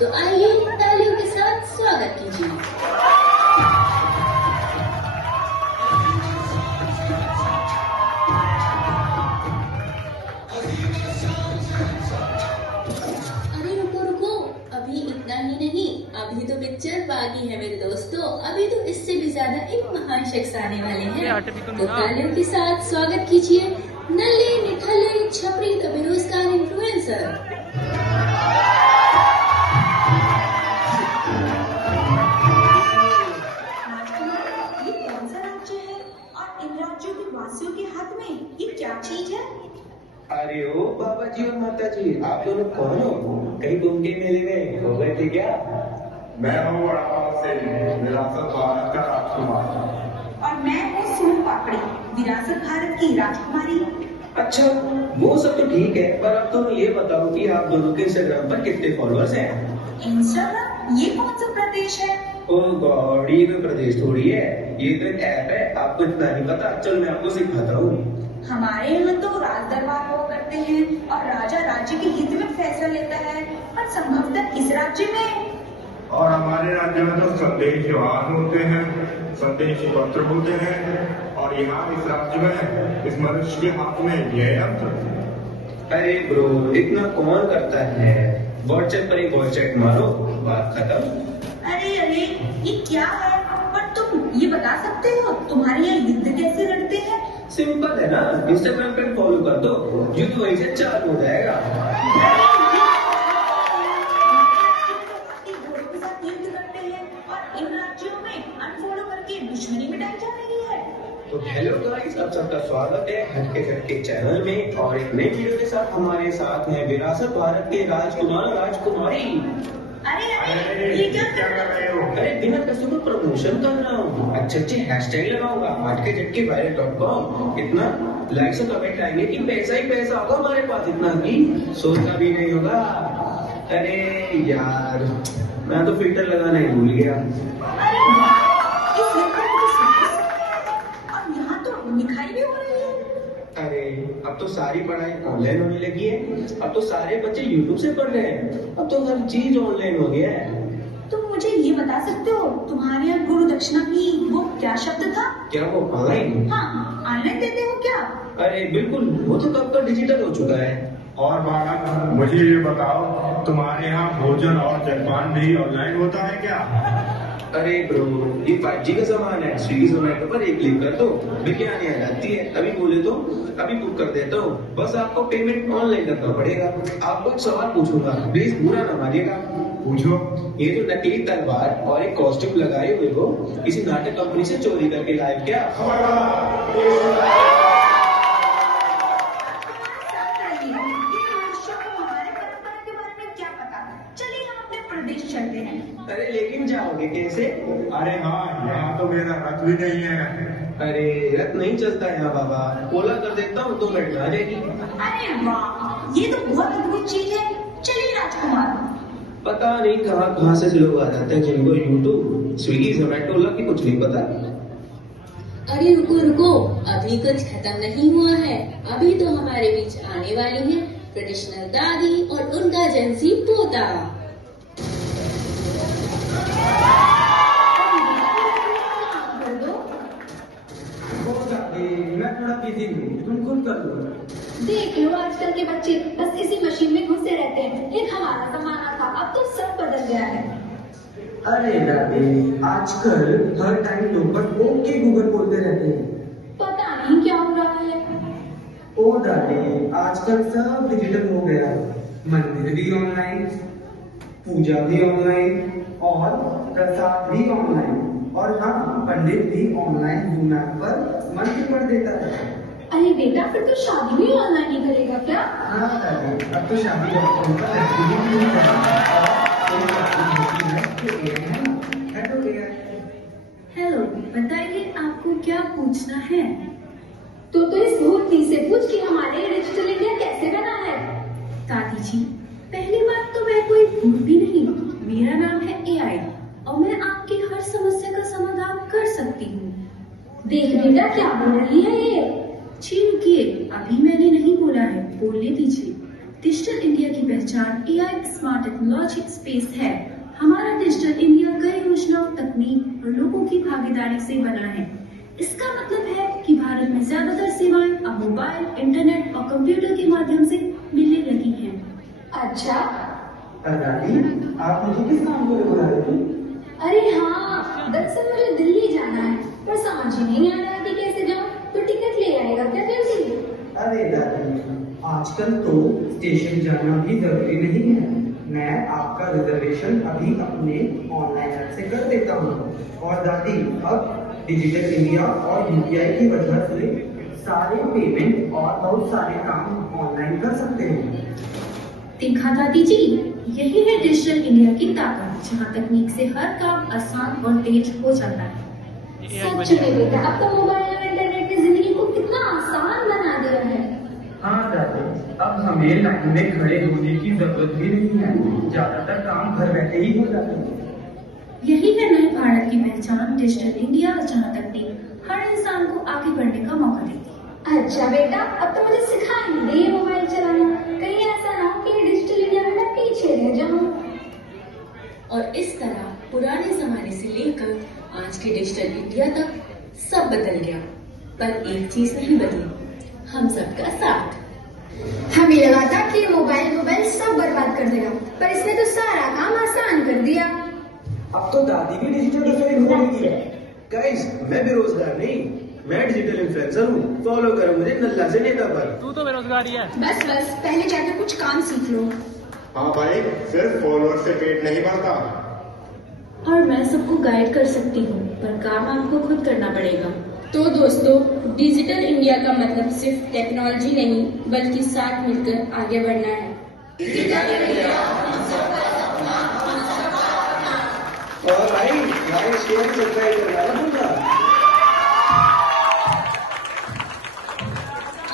तो आइए तालियों के साथ स्वागत कीजिए। अभी इतना ही नहीं, अभी तो पिक्चर बाकी है मेरे दोस्तों। अभी तो इससे भी ज्यादा एक महान शख्स आने वाले हैं। तो तालियों के साथ स्वागत कीजिए नल्ले निठल्ले छपरी द बेरोजगार इन्फ्लुएंसर। ये कौन सा राज्य है और इन राज्यों के वासियों के हाथ में ये क्या चीज है? अरे ओ बाबा जी और माता जी, आप दोनों कौन हो? कहीं कुंभ के मेले में हो गए थे क्या? मैं हूँ वड़ापाव से विरासत भारत का राजकुमार। और मैं हूँ सोन पापड़ी, विरासत भारत की राजकुमारी। अच्छा, वो सब तो ठीक है, पर अब तुम ये बताओ कि आप दोनों के इंस्टाग्राम पर कितने फॉलोअर्स हैं? इंस्टाग्राम? ये कौन सा प्रदेश है? ओ गॉड, ये कोई प्रदेश थोड़ी है, ये तो एक ऐप है। आपको इतना नहीं पता? चल मैं आपको सिखाता हूँ। हमारे यहाँ तो राज दरबार हुआ करते हैं और राजा राज्य के हित में फैसला लेता है, और संभवतः इस राज्य में। और हमारे राज्य में तो संदेश वाहन होते हैं, संदेश पत्र होते हैं, और यहाँ इस राज्य में इस मनुष्य के हाथ में ये यंत्र। अरे ब्रो, इतना कौन करता है? व्हाट्सएप पर ही वॉइस चैट मारो, बात खत्म। अरे अरे, ये क्या है? पर तुम ये बता सकते हो तुम्हारे यहाँ युद्ध कैसे लड़ते हैं? सिंपल है ना, इंस्टाग्राम पे फॉलो कर दो, युद्ध वहीं से चालू हो जाएगा। युद्ध करते हैं और इन राज्यों में अनफॉलो करके दुश्मनी मिटाई जा रही है। तो हेलो गाइस, आप सबका स्वागत है हटके झटके चैनल में, और एक नई वीडियो के साथ हमारे साथ हैं विरासत भारत के राजकुमार राजकुमारी। अरे ये क्या कर रहे हो? अरे बिना पैसों को प्रमोशन कर रहा हूँ, अच्छे अच्छे हैशटैग लगाऊंगा, हटके झटके viral.com। इतना लाइक्स और कमेंट आएंगे कि पैसा ही पैसा होगा हमारे पास, इतना भी सोचना भी नहीं होगा। अरे यार, मैं तो फिल्टर लगाना ही भूल गया। अरे वाह, इस लेखन की समझ और यहाँ तो लिखाई भी हो रही है। अरे अब तो सारी पढ़ाई ऑनलाइन होने लगी है, अब तो सारे बच्चे यूट्यूब से पढ़ रहे हैं, अब तो हर चीज ऑनलाइन हो गया है। तुम मुझे ये बता सकते हो तुम्हारे यहाँ गुरु दक्षिणा की वो क्या शब्द था? क्या वो ऑनलाइन? हाँ, ऑनलाइन देते हो क्या? अरे बिल्कुल, वो तो कब का डिजिटल हो चुका है। और बालक, मुझे ये बताओ, तुम्हारे यहाँ भोजन और जलपान भी ऑनलाइन होता है क्या? अरे ब्रो, ये 5G का सामान है। स्विगी जोमेटो पर एक क्लिक कर दो, बिरयानी आ जाती है। अभी बोले तो अभी बुक कर देता हूँ, बस आपको पेमेंट ऑनलाइन करना पड़ेगा। आपको एक सवाल पूछूंगा, प्लीज बुरा ना मानिएगा। पूछो। ये जो नकली तलवार और एक कॉस्ट्यूम लगाए हुए हो, किसी नाटक कंपनी से चोरी करके लाए क्या? अरे लेकिन जाओगे कैसे? अरे हाँ, यहाँ तो मेरा रथ भी नहीं है। अरे रथ नहीं चलता यहाँ बाबा, ओला कर देता हूँ, 2 मिनट में आ जाएगी। अरे वाह, ये तो बहुत अद्भुत चीज है। चलिए राजकुमार। पता नहीं कहाँ कहाँ से लोग आ जाते हैं जिनको यूट्यूब स्विगी जोमेटो लग कुछ नहीं पता। अरे रुको रुको, अभी कुछ खत्म नहीं हुआ है। अभी तो हमारे बीच आने वाली है ट्रेडिशनल दादी और उनका जेंसी पोता। मैं थोड़ा बिजी हूँ, तुम खुद कर दो। देख लो, आजकल के बच्चे बस इसी मशीन में घुसे रहते हैं। एक हमारा जमाना था, अब तो सब बदल गया है। अरे दादी, आजकल हर टाइम लोग बस ओके गूगल बोलते रहते हैं। पता नहीं क्या हो रहा है। ओ दादी, आजकल सब डिजिटल हो गया, मंदिर भी ऑनलाइन, पूजा भी ऑनलाइन और प्रसाद भी ऑनलाइन, और हाँ, पंडित भी ऑनलाइन जूम ऐप पर मंत्र पढ़ देता है। अरे बेटा, फिर तो शादी भी ऑनलाइन ही करेगा क्या? हाँ दादी, अब तो शादी हेलो, बताइए आपको क्या पूछना है? तो इस भूतनी से पूछ कि हमारे डिजिटल इंडिया कैसे बना है। दादी जी, पहली बात तो मैं कोई भूत भी नहीं, मेरा नाम है AI और मैं आपकी हर समस्या का समाधान कर सकती हूँ। देख बेटा, क्या बोल रही है ये? जी रुकिए, अभी मैंने नहीं बोला है, बोलने दीजिए। डिजिटल इंडिया की पहचान एआई, स्मार्ट टेक्नोलॉजी, स्पेस है। हमारा डिजिटल इंडिया कई योजनाओं, तकनीक और लोगों की भागीदारी से बना है। इसका मतलब है कि भारत में ज्यादातर सेवाएं अब मोबाइल, इंटरनेट और कंप्यूटर के माध्यम से मिलने लगी हैं। अच्छा, दादी, आप मुझे किस काम के लिए बुला रहे थे? अरे हाँ, दरअसल मुझे दिल्ली जाना है, पर समझ ही नहीं आ रहा कि कैसे जाऊँ। तो टिकट ले आएगा क्या जल्दी? अरे दादी, आजकल तो स्टेशन जाना भी जरूरी नहीं है। मैं आपका रिजर्वेशन अभी अपने ऑनलाइन ऐप से कर देता हूँ। और दादी, अब डिजिटल इंडिया और यूपीआई की वजह से सारे पेमेंट और बहुत सारे काम ऑनलाइन कर सकते हैं। देखा दादी जी, यही है डिजिटल इंडिया की ताकत, जहाँ तकनीक से हर काम आसान और तेज हो जाता है। सच में बेटा, अब तो मोबाइल और इंटरनेट ने जिंदगी को कितना आसान बना दिया है। हाँ दादी, अब हमें लाइन में खड़े होने की जरूरत भी नहीं है। ज्यादातर काम घर बैठे ही हो जाते हैं। यही है नए भारत की पहचान, डिजिटल इंडिया, जहाँ तकनीक हर इंसान को आगे बढ़ने का मौका देती है। अच्छा बेटा, अब तो मुझे सिखा ही दे ये मोबाइल चलाना। कहीं ऐसा ना हो कि डिजिटल इंडिया में मैं पीछे रह जाऊँ। और इस तरह पुराने जमाने से लेकर आज के डिजिटल इंडिया तक सब बदल गया, पर एक चीज नहीं बदली, हम सबका साथ। हमें लगा था कि मोबाइल सब बर्बाद कर देगा, पर इसने तो सारा काम आसान कर दिया। अब तो दादी भी डिजिटल रसोई ढूंढेगी। गाइस, मैं बेरोजगार नहीं, मैं डिजिटल इन्फ्लुएंसर हूँ। फॉलो करो मुझे नल्ला से नेता पर। तू तो बेरोजगार ही है। बस पहले जाकर कुछ काम सीख लो। हाँ भाई, सिर्फ फॉलोअर से पेट नहीं भरता। और मैं सबको गाइड कर सकती हूँ, पर काम आपको खुद करना पड़ेगा। तो दोस्तों, डिजिटल इंडिया का मतलब सिर्फ टेक्नोलॉजी नहीं, बल्कि साथ मिलकर आगे बढ़ना है। और भाई, शेयर सब्सक्राइब करना ना भूलना।